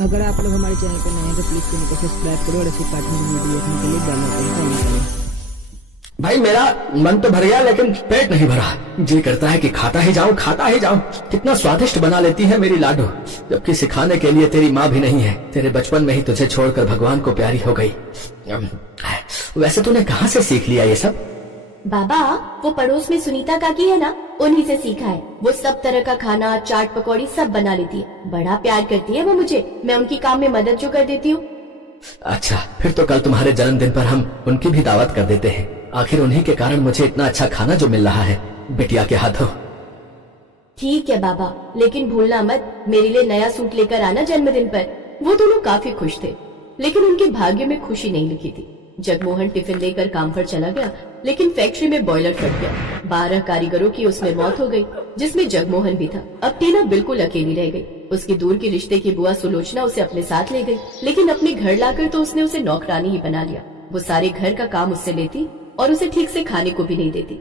अगर आप लोग हमारे चैनल पर नए हैं तो प्लीज चैनल को सब्सक्राइब करो और ऐसी कार्टून की वीडियो देखने के लिए बेल आइकन को ऑन करें। भाई मेरा मन तो भर गया लेकिन पेट नहीं भरा। जी करता है कि खाता ही जाऊं खाता ही जाऊं। कितना स्वादिष्ट बना लेती है मेरी लाडो, जबकि सिखाने के लिए तेरी माँ भी नहीं है। तेरे बचपन में ही तुझे छोड़कर भगवान को प्यारी हो गई। वैसे तूने कहाँ से सीख लिया ये सब? बाबा, वो पड़ोस में सुनीता काकी है ना, उन्हीं से सीखा है। वो सब तरह का खाना, चाट पकौड़ी सब बना लेती है। बड़ा प्यार करती है वो मुझे। मैं उनकी काम में मदद जो कर देती हूँ। अच्छा, फिर तो कल तुम्हारे जन्मदिन पर हम उनकी भी दावत कर देते हैं। आखिर उन्हीं के कारण मुझे इतना अच्छा खाना जो मिल रहा है बिटिया के हाथों। ठीक है बाबा, लेकिन भूलना मत मेरे लिए नया सूट लेकर आना जन्मदिन पर। वो दोनों काफी खुश थे, लेकिन उनके भाग्य में खुशी नहीं लिखी थी। जगमोहन टिफिन लेकर काम पर चला गया, लेकिन फैक्ट्री में बॉयलर फट गया। 12 कारीगरों की उसमें मौत हो गई, जिसमें जगमोहन भी था। अब टीना बिल्कुल अकेली रह गई। उसकी दूर की रिश्ते की बुआ सुलोचना उसे अपने साथ ले गई, लेकिन अपने घर लाकर तो उसने उसे नौकरानी ही बना लिया। वो सारे घर का काम उससे लेती और उसे ठीक से खाने को भी नहीं देती।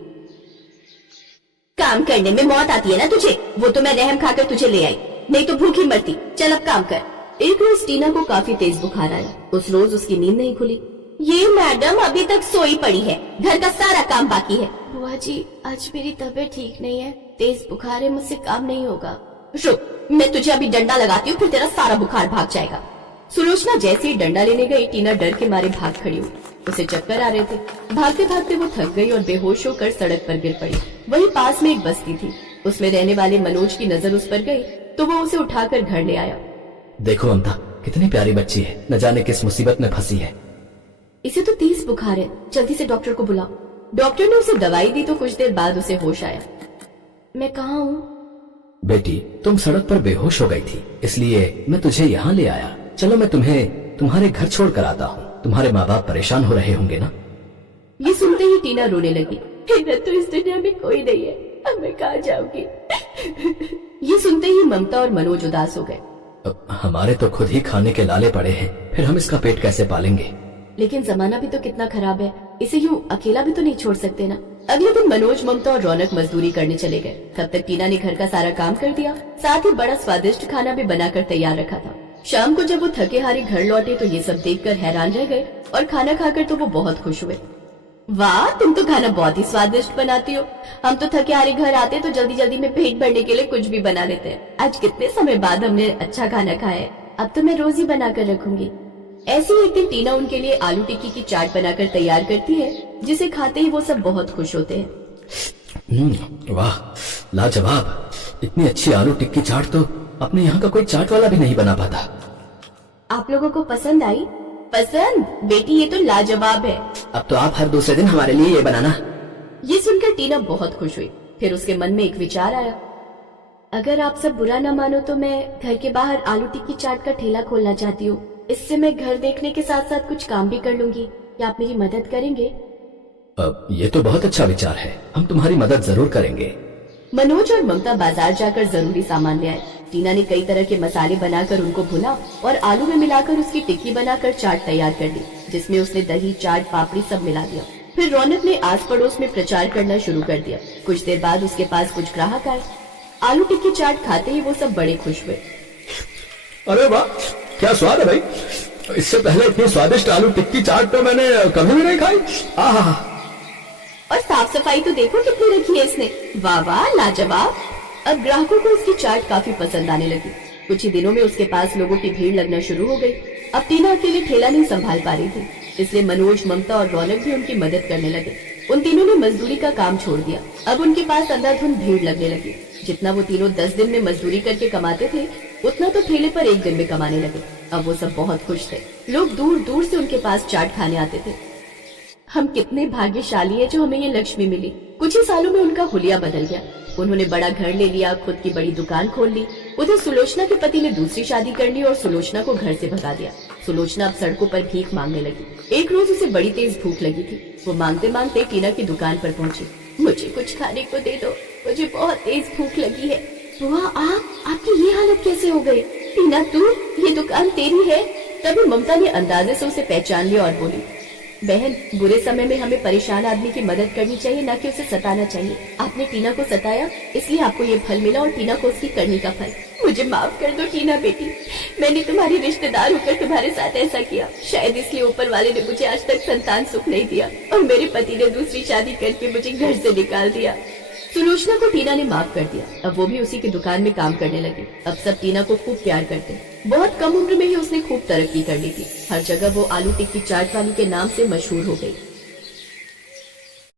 काम करने में मौत आती है ना तुझे, वो तो मैं रहम खाकर तुझे ले आई, नहीं तो भूखी मरती। चल अब काम कर। एक रोज टीना को काफी तेज बुखार आया। उस रोज उसकी नींद नहीं खुली। ये मैडम अभी तक सोई पड़ी है, घर का सारा काम बाकी है। बुआ जी, आज मेरी तबीयत ठीक नहीं है, तेज बुखार है, मुझसे काम नहीं होगा। रुक, मैं तुझे अभी डंडा लगाती हूँ, फिर तेरा सारा बुखार भाग जाएगा। सुलोचना जैसे ही डंडा लेने गई, टीना डर के मारे भाग खड़ी हुई। उसे चक्कर आ रहे थे। भागते भागते वो थक गई और बेहोश होकर सड़क पर गिर पड़ी। वहीं पास में एक बस्ती थी, उसमें रहने वाले मनोज की नजर उस पर गई तो वो उसे उठाकर घर ले आया। देखो ममता, कितनी प्यारी बच्ची है, न जाने किस मुसीबत में फंसी है। इसे तो तेज बुखार है, जल्दी से डॉक्टर को बुलाओ। डॉक्टर ने उसे दवाई दी तो कुछ देर बाद उसे होश आया। मैं कहाँ हूँ? बेटी, तुम सड़क पर बेहोश हो गई थी, इसलिए मैं तुझे यहाँ ले आया। चलो मैं तुम्हें तुम्हारे घर छोड़ कर आता हूँ। तुम्हारे माँ बाप परेशान हो रहे होंगे ना? ये सुनते ही टीना रोने लगी। मेरा तो इस दुनिया में कोई नहीं है, अब मैं कहाँ जाऊंगी? ये सुनते ही ममता और मनोज उदास हो गए। हमारे तो खुद ही खाने के लाले पड़े हैं, फिर हम इसका पेट कैसे पालेंगे? लेकिन जमाना भी तो कितना खराब है, इसे यूं अकेला भी तो नहीं छोड़ सकते ना। अगले दिन मनोज, ममता और रौनक मजदूरी करने चले गए। तब तक टीना ने घर का सारा काम कर दिया, साथ ही बड़ा स्वादिष्ट खाना भी बनाकर तैयार रखा था। शाम को जब वो थके हारे घर लौटे तो ये सब देखकर हैरान रह गए और खाना खाकर तो वो बहुत खुश हुए। वाह, तुम तो खाना बहुत ही स्वादिष्ट बनाती हो। हम तो थके हारे घर आते तो जल्दी जल्दी में पेट भरने के लिए कुछ भी बना लेते हैं। आज कितने समय बाद हमने अच्छा खाना खाया है, अब तो मैं रोज ही बनाकर रखूंगी। ऐसे ही एक दिन टीना उनके लिए आलू टिक्की की चाट बनाकर तैयार करती है, जिसे खाते ही वो सब बहुत खुश होते हैं। वाह, लाजवाब! इतनी अच्छी आलू टिक्की चाट तो अपने यहाँ का कोई चाट वाला भी नहीं बना पाता। आप लोगों को पसंद आई? पसंद? बेटी, ये तो लाजवाब है। अब तो आप हर दूसरे दिन हमारे लिए ये बनाना। ये सुनकर टीना बहुत खुश हुई। फिर उसके मन में एक विचार आया। अगर आप सब बुरा न मानो तो मैं घर के बाहर आलू टिक्की चाट का ठेला खोलना चाहती हूँ। इससे मैं घर देखने के साथ साथ कुछ काम भी कर लूंगी। क्या आप मेरी मदद करेंगे? ये तो बहुत अच्छा विचार है, हम तुम्हारी मदद जरूर करेंगे। मनोज और ममता बाजार जाकर जरूरी सामान ले आए। टीना ने कई तरह के मसाले बनाकर उनको भुना और आलू में मिलाकर उसकी टिक्की बनाकर चाट तैयार कर दी, जिसमें उसने दही, चाट, पापड़ी सब मिला दिया। फिर रौनक ने आस पड़ोस में प्रचार करना शुरू कर दिया। कुछ देर बाद उसके पास कुछ ग्राहक आए। आलू टिक्की चाट खाते ही वो सब बड़े खुश हुए। अरे वाह, क्या स्वाद है भाई! इससे पहले इतनी स्वादिष्ट आलू टिक्की चाट तो मैंने कभी भी नहीं खाई। आहा! और साफ सफाई तो देखो कितनी रखी है इसने। वाह वाह, लाजवाब! अब ग्राहकों को उसकी चाट काफी पसंद आने लगी। कुछ ही दिनों में उसके पास लोगों की भीड़ लगना शुरू हो गई। अब टीना अकेले ठेला नहीं संभाल पा रही थी, इसलिए मनोज, ममता और रौनक भी उनकी मदद करने लगे। उन तीनों ने मजदूरी का काम छोड़ दिया। अब उनके पास अंधाधुंध भीड़ लगने लगी। जितना वो तीनों 10 दिन में मजदूरी करके कमाते थे, उतना तो ठेले पर एक दिन में कमाने लगे। अब वो सब बहुत खुश थे। लोग दूर दूर से उनके पास चाट खाने आते थे। हम कितने भाग्यशाली है जो हमें ये लक्ष्मी मिली। कुछ ही सालों में उनका हुलिया बदल गया। उन्होंने बड़ा घर ले लिया, खुद की बड़ी दुकान खोल ली। उधर सुलोचना के पति ने दूसरी शादी कर ली और सुलोचना को घर से भगा दिया। सुलोचना अब सड़कों पर भीख मांगने लगी। एक रोज उसे बड़ी तेज भूख लगी थी। वो मांगते मांगते टीना की दुकान पर पहुंची। मुझे कुछ खाने को दे दो, मुझे बहुत तेज भूख लगी है। बुआ, आपकी ये हालत कैसे हो गई? टीना, तू, ये दुकान तेरी है? तभी ममता ने अंदाजे से उसे पहचान लिया और बोली, बहन, बुरे समय में हमें परेशान आदमी की मदद करनी चाहिए, न कि उसे सताना चाहिए। आपने टीना को सताया, इसलिए आपको ये फल मिला और टीना को उसकी करनी का फल। मुझे माफ कर दो टीना बेटी, मैंने तुम्हारी रिश्तेदार होकर तुम्हारे साथ ऐसा किया। शायद इसलिए ऊपर वाले ने मुझे आज तक संतान सुख नहीं दिया और मेरे पति ने दूसरी शादी करके मुझे घर से निकाल दिया। सुलोचना को टीना ने माफ कर दिया। अब वो भी उसी की दुकान में काम करने लगी। अब सब टीना को खूब प्यार करते। बहुत कम उम्र में ही उसने खूब तरक्की कर ली थी। हर जगह वो आलू टिक्की चाट वाली के नाम से मशहूर हो गई।